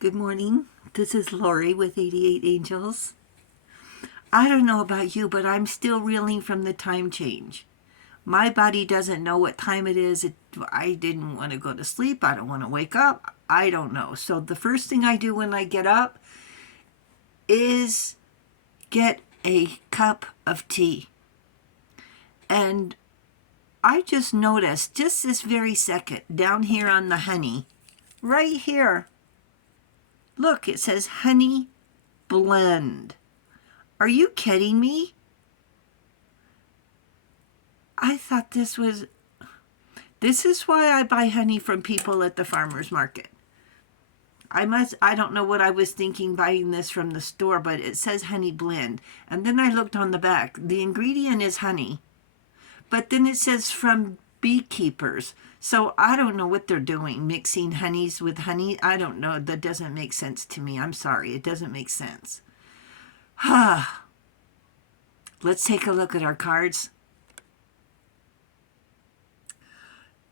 Good morning. This is Lori with 88 Angels. I don't know about you, but I'm still reeling from the time change. My body doesn't know what time it is. I didn't want to go to sleep. I don't want to wake up. I don't know. So the first thing I do when I get up is get a cup of tea. And I just noticed, just this very second, down here on the honey, right here, look, it says honey blend. Are you kidding me? I thought this is why I buy honey from people at the farmer's market. I don't know what I was thinking buying this from the store, but it says honey blend. And then I looked on the back. The ingredient is honey, but then it says from beekeepers. So I don't know what they're doing, mixing honeys with honey. I don't know. That doesn't make sense to me. I'm sorry. It doesn't make sense. Let's take a look at our cards.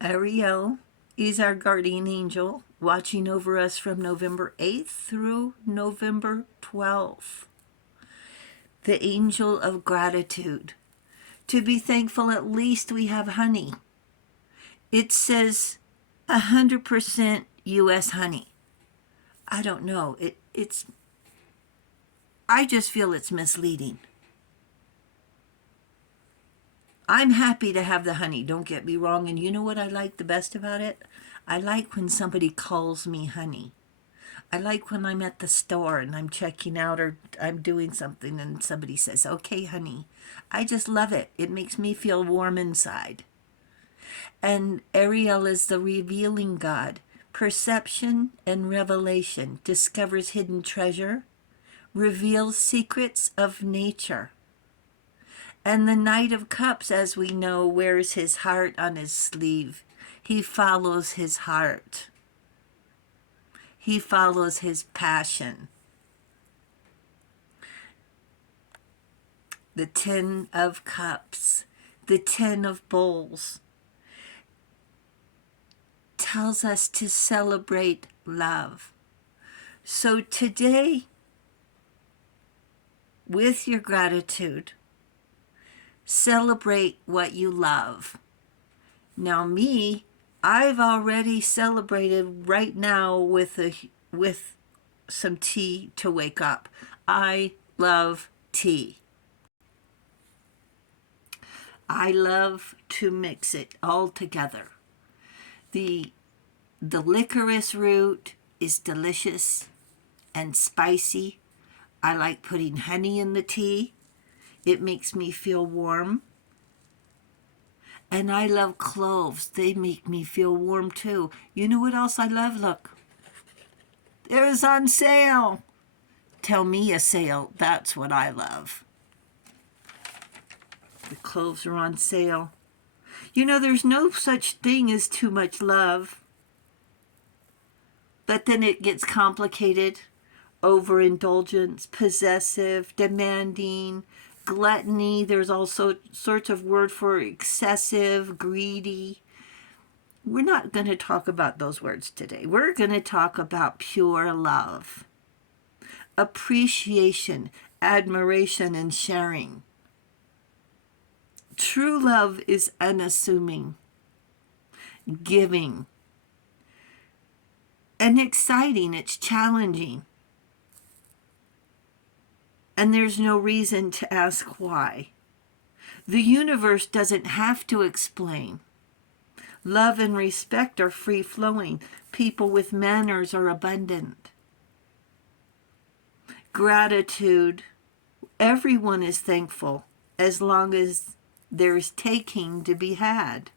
Ariel is our guardian angel, watching over us from November 8th through November 12th. The angel of gratitude. To be thankful, at least we have honey. It says 100% U.S. honey. I don't know. I just feel it's misleading. I'm happy to have the honey, don't get me wrong. And you know what I like the best about it? I like when somebody calls me honey. I like when I'm at the store and I'm checking out or I'm doing something and somebody says, okay, honey. I just love it. It makes me feel warm inside. And Ariel is the revealing God. Perception and revelation, discovers hidden treasure, reveals secrets of nature. And the Knight of Cups, as we know, wears his heart on his sleeve. He follows his heart. He follows his passion. The Ten of Cups, the Ten of Bowls, tells us to celebrate love. So today, with your gratitude, celebrate what you love. Now me, I've already celebrated right now with some tea to wake up. I love tea. I love to mix it all together. The licorice root is delicious and spicy. I like putting honey in the tea. It makes me feel warm. And I love cloves. They make me feel warm too. You know what else I love? Look. It's on sale. Tell me a sale. That's what I love. The cloves are on sale. You know, there's no such thing as too much love. But then it gets complicated. Overindulgence, possessive, demanding, gluttony. There's also sorts of word for excessive, greedy. We're not going to talk about those words today. We're going to talk about pure love, appreciation, admiration, and sharing. True love is unassuming, giving, and exciting. It's challenging. And there's no reason to ask why. The universe doesn't have to explain. Love and respect are free-flowing. People with manners are abundant. Gratitude. Everyone is thankful as long as there's taking to be had.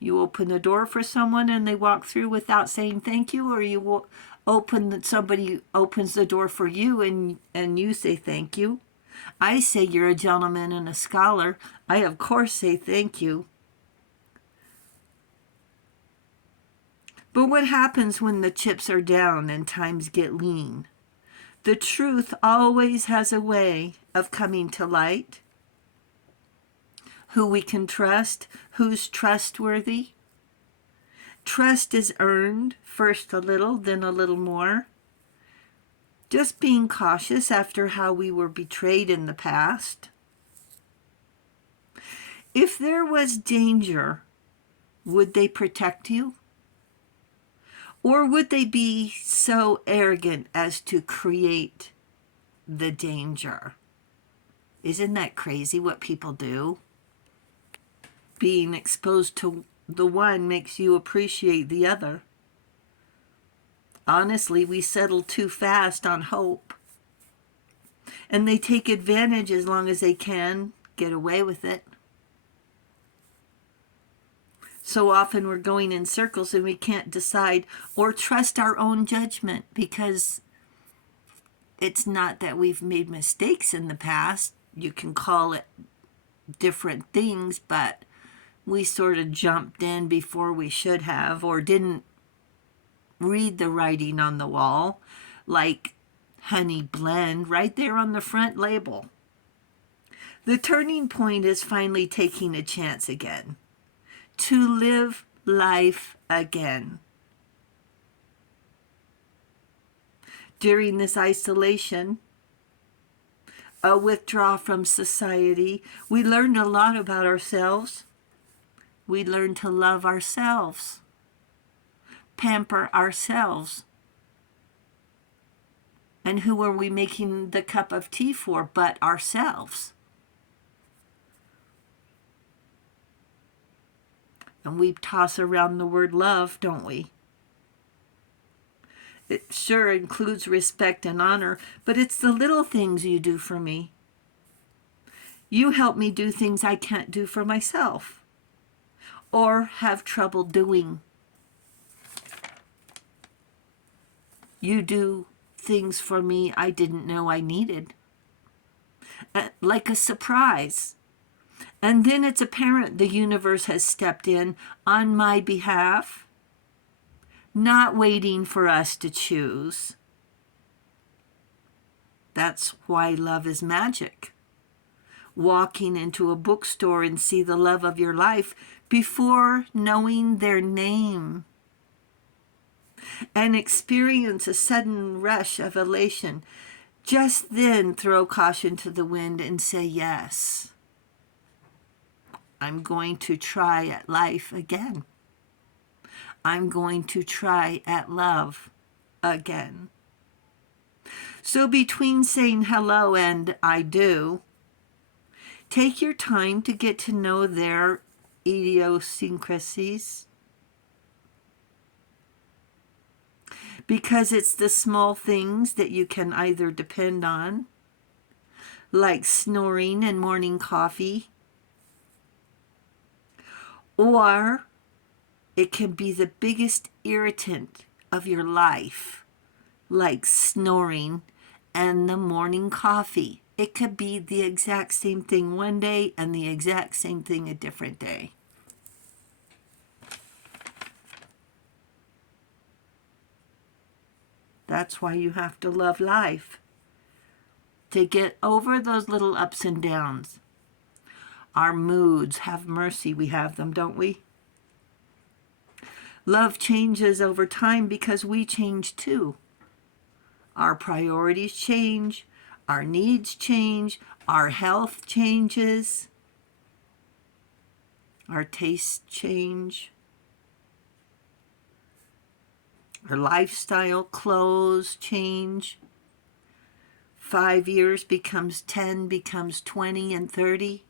You open the door for someone and they walk through without saying thank you, or you somebody opens the door for you and you say thank you. I say you're a gentleman and a scholar. I, of course, say thank you. But what happens when the chips are down and times get lean? The truth always has a way of coming to light. Who we can trust, who's trustworthy. Trust is earned, first a little, then a little more. Just being cautious after how we were betrayed in the past. If there was danger, would they protect you? Or would they be so arrogant as to create the danger? Isn't that crazy what people do? Being exposed to the one makes you appreciate the other. Honestly, we settle too fast on hope. And they take advantage as long as they can get away with it. So often we're going in circles and we can't decide or trust our own judgment, because it's not that we've made mistakes in the past. You can call it different things, but we sort of jumped in before we should have, or didn't read the writing on the wall, like Honey Blend right there on the front label. The turning point is finally taking a chance again, to live life again. During this isolation, a withdrawal from society, we learned a lot about ourselves. We learned to love ourselves, pamper ourselves. And who are we making the cup of tea for but ourselves? And we toss around the word love, don't we? It sure includes respect and honor, but it's the little things you do for me. You help me do things I can't do for myself, or have trouble doing. You do things for me I didn't know I needed, like a surprise. And then it's apparent the universe has stepped in on my behalf, not waiting for us to choose. That's why love is magic. Walking into a bookstore and see the love of your life before knowing their name, and experience a sudden rush of elation. Just then throw caution to the wind and say, yes, I'm going to try at life again. I'm going to try at love again. So between saying hello and I do, take your time to get to know their idiosyncrasies. Because it's the small things that you can either depend on, like snoring and morning coffee, or it can be the biggest irritant of your life, like snoring and the morning coffee. It could be the exact same thing one day and the exact same thing a different day. That's why you have to love life, to get over those little ups and downs. Our moods, have mercy, we have them, don't we? Love changes over time because we change too. Our priorities change, our needs change, our health changes, our tastes change, our lifestyle, clothes change. 5 years becomes 10, becomes 20 and 30.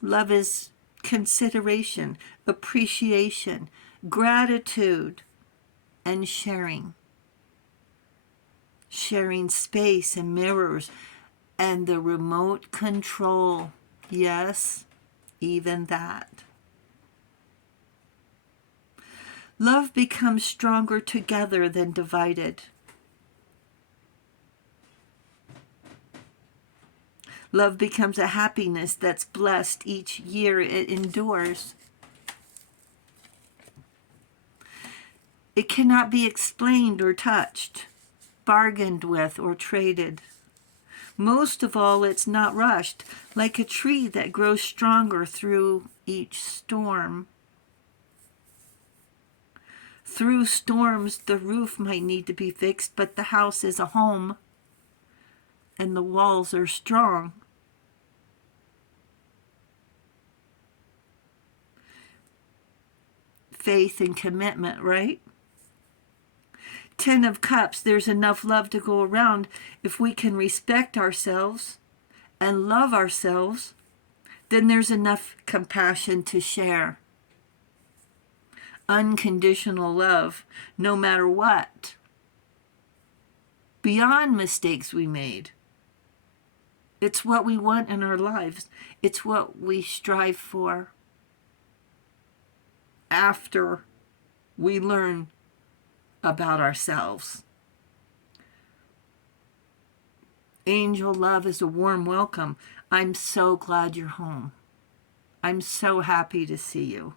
Love is consideration, appreciation, gratitude, and sharing. Sharing space and mirrors and the remote control. Yes, even that. Love becomes stronger together than divided. Love becomes a happiness that's blessed each year it endures. It cannot be explained or touched, bargained with or traded. Most of all, it's not rushed, like a tree that grows stronger through each storm. Through storms, the roof might need to be fixed, but the house is a home, and the walls are strong. Faith and commitment, right? 10 of Cups, there's enough love to go around. If we can respect ourselves and love ourselves, then there's enough compassion to share. Unconditional love, no matter what. Beyond mistakes we made. It's what we want in our lives. It's what we strive for after we learn about ourselves. Angel love is a warm welcome. I'm so glad you're home. I'm so happy to see you.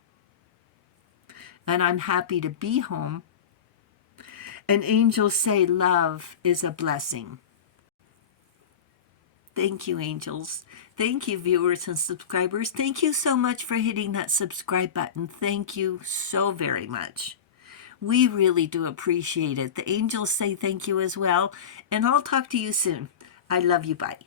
And I'm happy to be home. And angels say love is a blessing. Thank you, angels. Thank you, viewers and subscribers. Thank you so much for hitting that subscribe button. Thank you so very much. We really do appreciate it. The angels say thank you as well. And I'll talk to you soon. I love you. Bye.